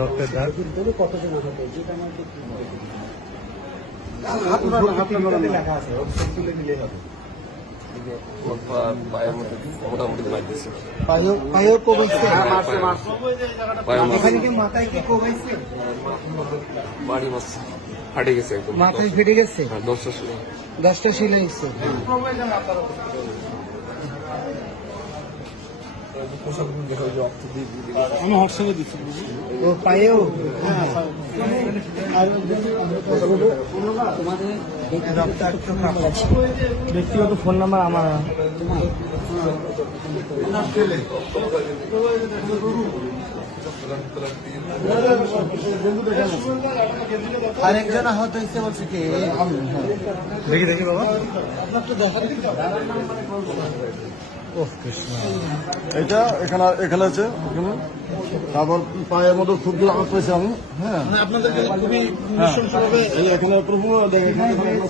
রক্তের দাগ কতজন লেখা আছে তুলে দিলেই হবে। এখানে কি মাথায় কি কোবাইছে? ফাটে গেছে, মাথায় ফেটে গেছে, 10টা সিলাইছে। আমি হোয়াটসঅ্যাপে দিচ্ছি ও পায়েও ব্যক্তিগত ফোন নাম্বার আমার আরেকজন আহত হয়েছে বলছে কি? দেখি দেখি বাবা আপনার তো দেখা এটা এখানে এখানে আছে এখানে, তারপর পায়ের মতো খুব আঘাত পেয়েছি আমি। হ্যাঁ আপনাদেরকে খুবই এখানে প্রভু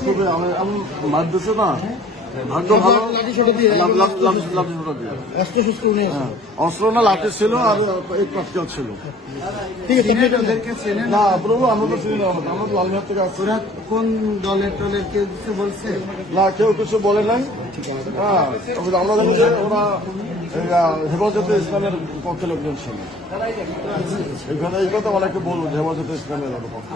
খুবই আমি মার দিচ্ছে না, ভাগ্য ভালো অস্ত্র না লাঠি ছিল আর এক পাটকেল ছিল। না প্রভু আমরা তো চিনি না, আমরা লালমিহাট থেকে আসছি। কোন দলের টলের কেউ কিছু বলছে না, কেউ কিছু বলে নাই। হ্যাঁ আমরা জানি যে ওরা হেফাজতে ইসলামের পক্ষে লোকজন ছিল এখানে। এই কথা অনেকে বলবো হেফাজতে ইসলামের পক্ষে।